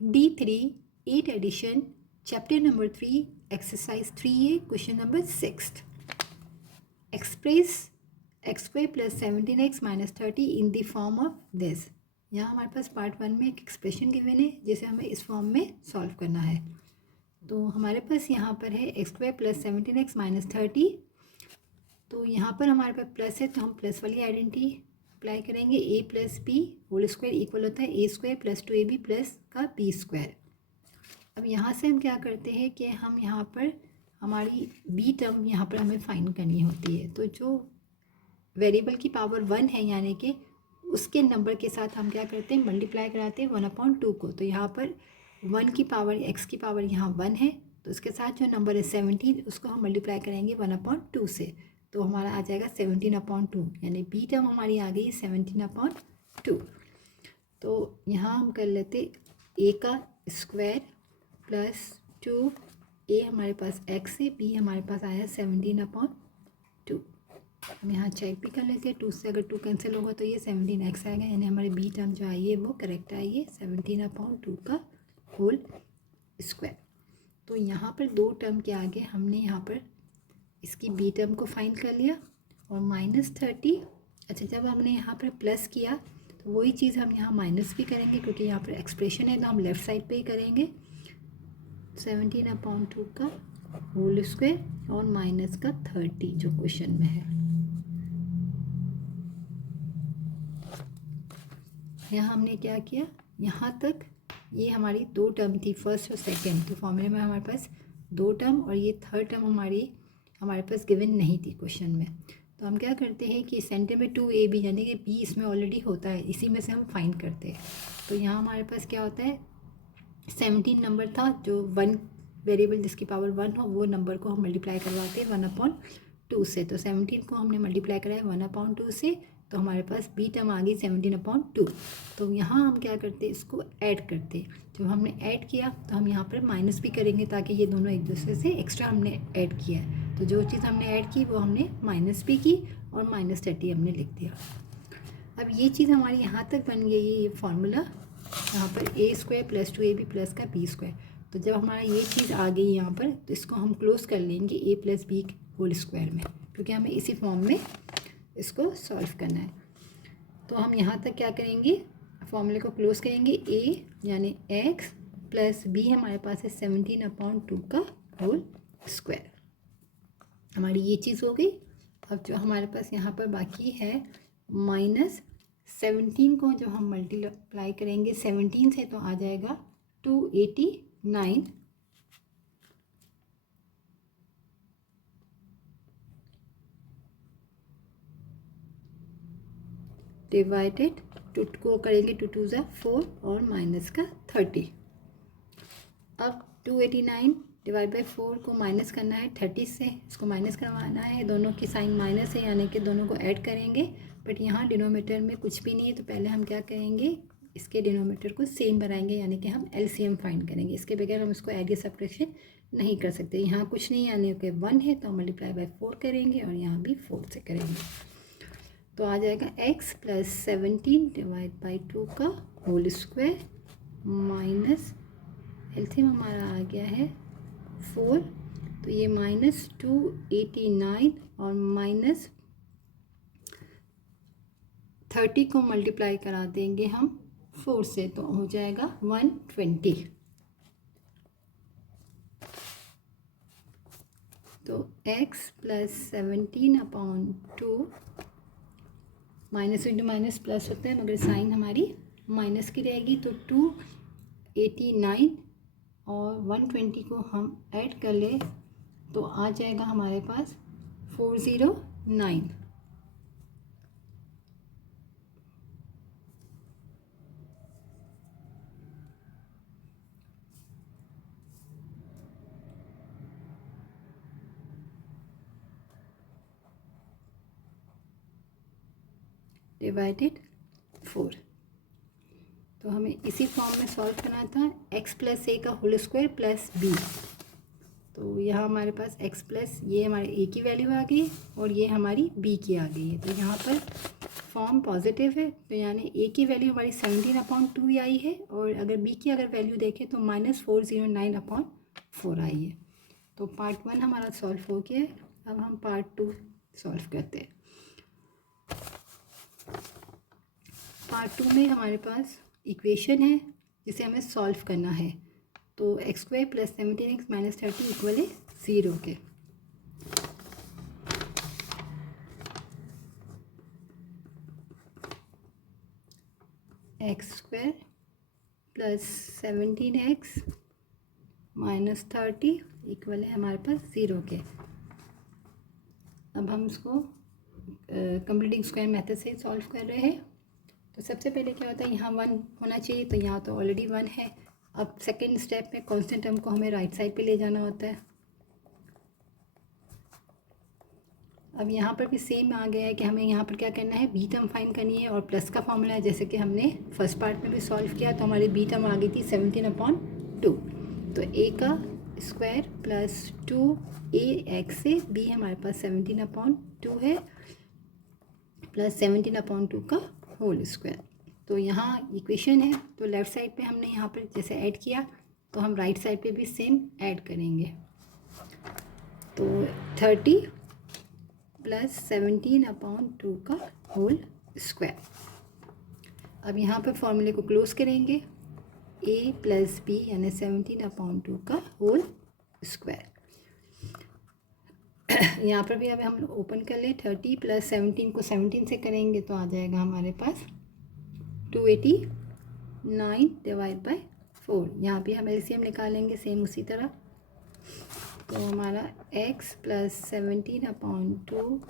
D3 8 addition chapter number 3 exercise 3a question number 6 express x square plus 17x minus 30 in the form of this। यहाँ हमारे पास part 1 में एक expression given है जिसे हमें इस फॉर्म में सॉल्व करना है। तो हमारे पास यहाँ पर है x square plus 17x minus 30। तो यहाँ पर हमारे पास प्लस है तो हम प्लस वाली आइडेंटिटी अप्लाई करेंगे। A plus B whole square equal होता है A square plus 2ab plus का बी स्क्वायर। अब यहाँ से हम क्या करते हैं कि हम यहाँ पर हमारी बी टर्म यहाँ पर हमें फाइंड करनी होती है। तो जो वेरिएबल की पावर 1 है यानी कि उसके नंबर के साथ हम क्या करते हैं, मल्टीप्लाई कराते हैं 1/2 को। तो यहाँ पर 1 की पावर एक्स की पावर यहाँ 1 है तो उसके साथ जो नंबर है 17 उसको हम मल्टीप्लाई करेंगे 1/2 से। तो हमारा आ जाएगा 17/2 यानी बी टर्म हमारी आ गई 17/2। तो यहाँ हम कर लेते ए का स्क्वायर प्लस 2 ए हमारे पास एक्स है, बी हमारे पास आया 17/2। हम यहाँ चेक भी कर लेते हैं, 2 से अगर 2 कैंसिल होगा तो ये 17x आएगा यानी हमारी बी टर्म जो आई है वो करेक्ट आई है 17/2 का होल स्क्वायर। तो यहाँ पर दो टर्म के आगे हमने यहाँ पर इसकी बी टर्म को फाइंड कर लिया और -30। अच्छा, जब हमने यहाँ पर प्लस किया तो वही चीज़ हम यहाँ माइनस भी करेंगे क्योंकि यहाँ पर एक्सप्रेशन है तो हम लेफ़्ट साइड पे ही करेंगे। 17/2 का होल स्क्वायर और माइनस का 30 जो क्वेश्चन में है। यहाँ हमने क्या किया, यहाँ तक ये हमारी दो टर्म थी फर्स्ट और सेकंड। तो फॉर्मूले में हमारे पास दो टर्म और ये थर्ड टर्म हमारे पास गिवन नहीं थी क्वेश्चन में। तो हम क्या करते हैं कि सेंटर में 2ab यानी कि b इसमें ऑलरेडी होता है, इसी में से हम फाइंड करते हैं। तो यहाँ हमारे पास क्या होता है 17 नंबर था जो 1 वेरिएबल जिसकी पावर 1 हो वो नंबर को हम मल्टीप्लाई करवाते हैं 1/2 से। तो 17 को हमने मल्टीप्लाई कराया 1/2 से तो हमारे पास बी टर्म आ गई 17/2। तो यहाँ हम क्या करते हैं, इसको ऐड करते हैं। जब हमने ऐड किया तो हम यहाँ पर माइनस भी करेंगे ताकि ये दोनों एक दूसरे से एक्स्ट्रा हमने ऐड किया है। तो जो चीज़ हमने ऐड की वो हमने माइनस भी की और -30 हमने लिख दिया। अब ये चीज़ हमारी यहाँ तक बन गई है, ये फार्मूला यहाँ पर ए स्क्वायर प्लस 2ab प्लस का बी स्क्वायर। तो जब हमारा ये चीज़ आ गई यहाँ पर तो इसको हम क्लोज कर लेंगे ए प्लस बी होल स्क्वायर में, क्योंकि हमें इसी फॉर्म में इसको सॉल्व करना है। तो हम यहाँ तक क्या करेंगे, फॉर्मूले को क्लोज करेंगे। ए यानी एक्स प्लस बी हमारे पास है 17/2 का होल स्क्वायर। हमारी ये चीज़ हो गई। अब जो हमारे पास यहाँ पर बाकी है -17 को जो हम मल्टीप्लाई करेंगे 17 से तो आ जाएगा 289 डिवाइडेड 2 को करेंगे 2 2 ज़ा 4 और माइनस का 30। अब 289 डिवाइड बाई 4 को माइनस करना है 30 से, इसको माइनस करवाना है, दोनों की साइन माइनस है यानी कि दोनों को ऐड करेंगे। बट यहाँ डिनोमीटर में कुछ भी नहीं है तो पहले हम क्या करेंगे, इसके डिनोमीटर को सेम बनाएंगे यानी कि हम एलसीएम फाइंड करेंगे। इसके बगैर हम इसको ऐड या सब्ट्रैक्शन नहीं कर सकते। यहाँ कुछ नहीं यानी कि 1 है तो हम मल्टीप्लाई बाई 4 करेंगे और यहाँ भी 4 से करेंगे। तो आ जाएगा x प्लस 17 डिवाइड बाई 2 का होल स्क्वायर माइनस एलसीएम हमारा आ गया है 4। तो ये -289 और -30 को मल्टीप्लाई करा देंगे हम 4 से तो हो जाएगा 120। तो x plus 17/2 minus into minus plus होता है मगर साइन हमारी माइनस की रहेगी। तो 289 और 120 को हम ऐड कर ले तो आ जाएगा हमारे पास 409। डिवाइडेड 4। तो हमें इसी फॉर्म में सॉल्व करना था x प्लस ए का होल स्क्वायर प्लस बी। तो यहाँ हमारे पास x प्लस ये हमारे a की वैल्यू आ गई और ये हमारी b की आ गई है। तो यहाँ पर फॉर्म पॉजिटिव है, तो यानी ए की वैल्यू हमारी 17/2 आई है, और अगर बी की अगर वैल्यू देखें तो -409/4 आई है। तो पार्ट 1 हमारा सॉल्व हो गया है। अब हम पार्ट 2 सॉल्व करते हैं। पार्ट 2 में हमारे पास इक्वेशन है जिसे हमें सॉल्व करना है। तो x² + 17x - 30 = 0 के। x² + 17x - 30 इक्वल है हमारे पास 0 के। अब हम इसको कंप्लीटिंग स्क्वायर मेथड से सॉल्व कर रहे हैं। तो सबसे पहले क्या होता है, यहाँ 1 होना चाहिए, तो यहाँ तो ऑलरेडी 1 है। अब सेकेंड स्टेप में कांस्टेंट टर्म को हमें राइट साइड पे ले जाना होता है। अब यहाँ पर भी सेम आ गया है कि हमें यहाँ पर क्या करना है, बी टर्म फाइंड करनी है, और प्लस का फॉर्मूला है जैसे कि हमने फर्स्ट पार्ट में भी सॉल्व किया। तो हमारी बी टर्म आ गई थी 17/2। तो ए का स्क्वायर प्लस 2ax से बी हमारे पास 17/2 है प्लस 17/2 का होल स्क्वायर। तो यहाँ इक्वेशन है, तो लेफ़्ट साइड पे हमने यहाँ पर जैसे ऐड किया तो हम राइट साइड पे भी सेम ऐड करेंगे। तो 30 + 17/2 का होल स्क्वायर। अब यहाँ पर फॉर्मूले को क्लोज करेंगे, a + b यानी 17/2 का होल स्क्वायर। यहाँ पर भी अब हम ओपन कर लें, 30 + 17 को 17 से करेंगे तो आ जाएगा हमारे पास 289/4। यहाँ भी हम एलसीएम निकालेंगे सेम उसी तरह। तो हमारा x + 17/2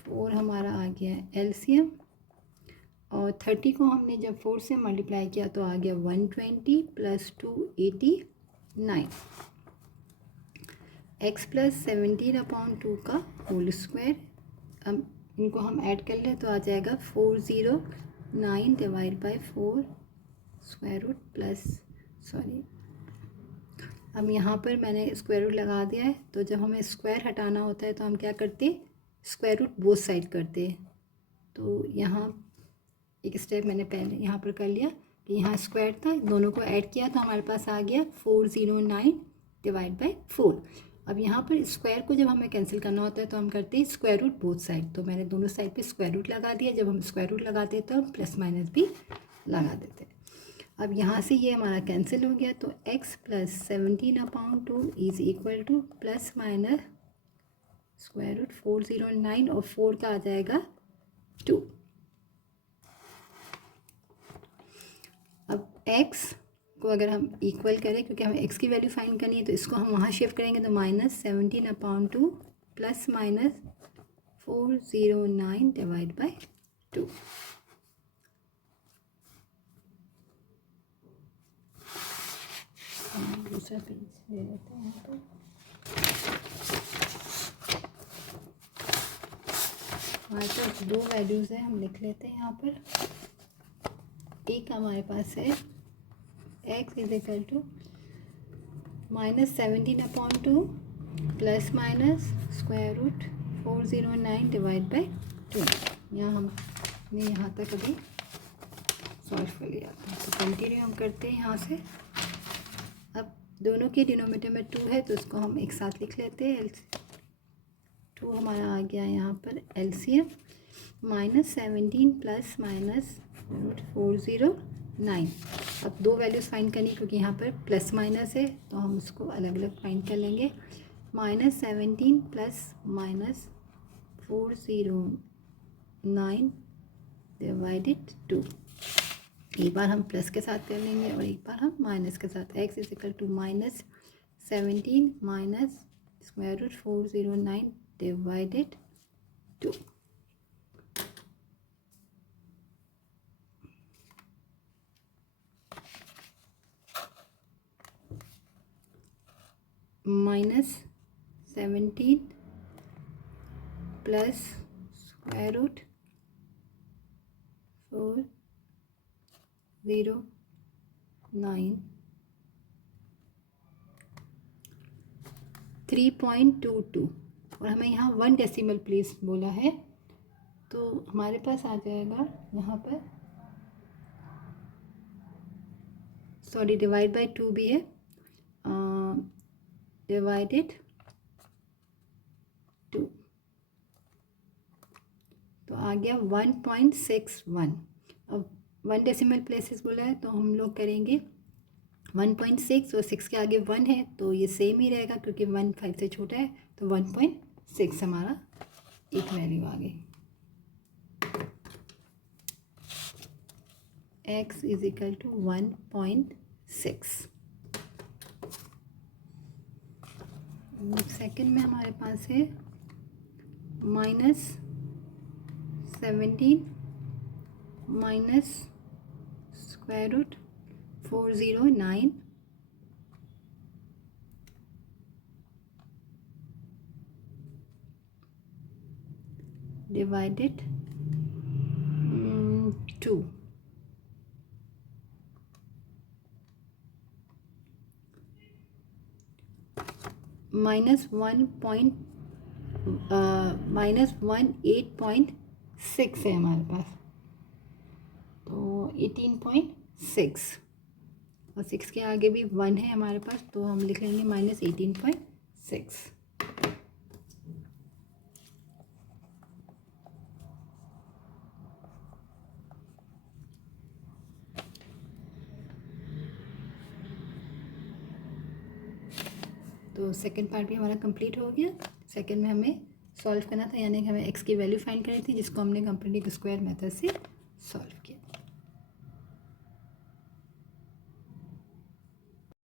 4 हमारा आ गया एलसीएम, और 30 को हमने जब 4 से मल्टीप्लाई किया तो आ गया 120 + 289। x + 17/2 का होल स्क्वायर। अब इनको हम ऐड कर लें तो आ जाएगा 409/4 स्क्वायर रूट प्लस अब यहाँ पर मैंने स्क्वायर रूट लगा दिया है। तो जब हमें स्क्वायर हटाना होता है तो हम क्या करते हैं, स्क्वायर रूट बोथ साइड करते हैं। तो यहाँ एक स्टेप मैंने पहले यहाँ पर कर लिया कि यहाँ स्क्वायर था, दोनों को ऐड किया तो हमारे पास आ गया 409/4। अब यहाँ पर स्क्वायर को जब हमें कैंसिल करना होता है तो हम करते हैं स्क्वायर रूट बोथ साइड। तो मैंने दोनों साइड पे स्क्वायर रूट लगा दिया। जब हम स्क्वायर रूट लगाते हैं तो हम प्लस माइनस भी लगा देते हैं। अब यहाँ से ये हमारा कैंसिल हो गया, तो x + 17/2 = plus minus square root 409 और 4 का आ जाएगा 2। अब x को अगर हम इक्वल करें, क्योंकि हमें x की वैल्यू फाइंड करनी है, तो इसको हम वहाँ शिफ्ट करेंगे तो -17/2 प्लस माइनस 409/2। दूसरा पेज ले लेते हैं। यहाँ पर हमारे पास 2 वैल्यूज़ हैं, हम लिख लेते हैं यहाँ पर। एक हमारे पास है x = -17/2 plus minus square root 409/2। हमने यहाँ तक अभी सॉल्व कर लिया था। तो कंटिन्यू हम करते हैं यहाँ से। अब दोनों के डिनोमिनेटर में 2 है तो इसको हम एक साथ लिख लेते हैं। 2 हमारा आ गया यहाँ पर एलसीएम, -17 प्लस माइनस √409। अब 2 वैल्यूज़ फाइंड करनी, क्योंकि यहाँ पर प्लस माइनस है तो हम उसको अलग अलग फाइंड कर लेंगे। -17 प्लस माइनस 409 डिवाइडेड 2। एक बार हम प्लस के साथ कर लेंगे और एक बार हम माइनस के साथ। x = -17 minus square root 409 divided 2। -17 plus square root 409 3.22, और हमें यहाँ 1 डेसिमल प्लेस बोला है। तो हमारे पास आ जाएगा यहाँ पर, सॉरी डिवाइड बाय 2 भी है, डिवाइडेड 2, तो आ गया 1.61। अब 1 डेसिमल प्लेसेस बोला है तो हम लोग करेंगे 1.6 और 6 के आगे 1 है तो ये सेम ही रहेगा क्योंकि 1 5 से छोटा है, तो 1.6 हमारा एक वैल्यू आ गई। x is equal to 1.6। Second में हमारे पास है -17 माइनस स्क्वायर रूट 409 डिवाइडेड 2, -18.6 है हमारे पास, तो 18.6 और 6 के आगे भी 1 है हमारे पास तो हम लिख लेंगे -18.6। तो सेकंड पार्ट भी हमारा कंप्लीट हो गया। सेकंड में हमें सॉल्व करना था, यानी कि हमें x की वैल्यू फाइंड करनी थी जिसको हमने कंप्लीट स्क्वायर मेथड से सॉल्व